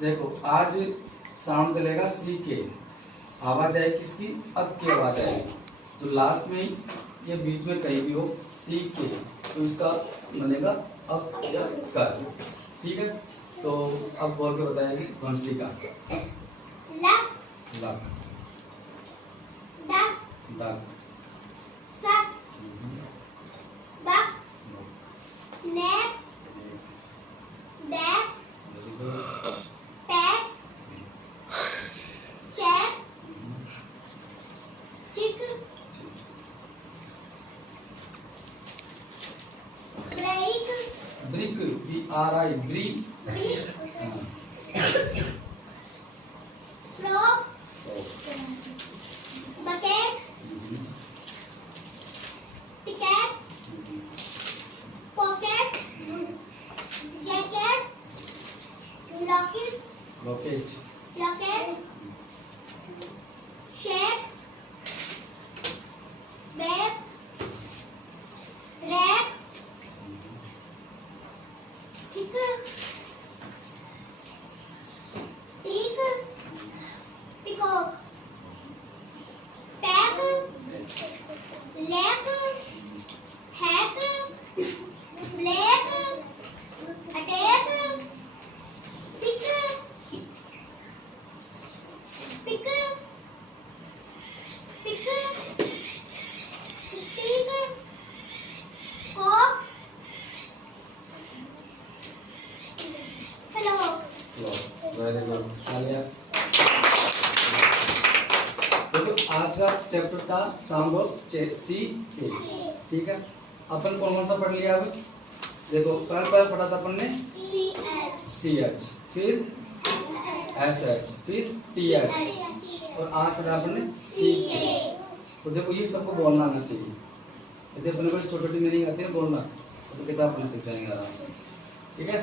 देखो आज साउंड चलेगा सी के, आवाज आएगी किसकी, अक की आवाज आएगी। तो लास्ट में या बीच में कहीं भी हो सी के, तो इसका बनेगा अक या कर। ठीक है, तो अब बोल के बताएगी बंसी का। Luck, luck, duck, duck, suck, buck, neck, deck, pack, check, chick, break, brick, B R I, bree, brick, हाँ, frock, bucket, ticket, pocket, jacket, locket, rocket, locket, shake, bag, rack, thick, teak, peacock, pack, lack, hack, black, attack, sick, pick, pick, stick, cock, flock. Very good. Alia, देखो आज का chapter था sound of सी के। ठीक है, अपन कौन सा पढ़ लिया अब? देखो कल पढ़ा था अपन ने सी एच, फिर एस एच, फिर टी एच, और आज पढ़ा अपन ने सी के। तो देखो ये सबको बोलना आना चाहिए। यदि अपने को छोटी छोटी मीनिंग आती है बोलना, तो किताब अपने सीख जाएंगे आराम से। ठीक है।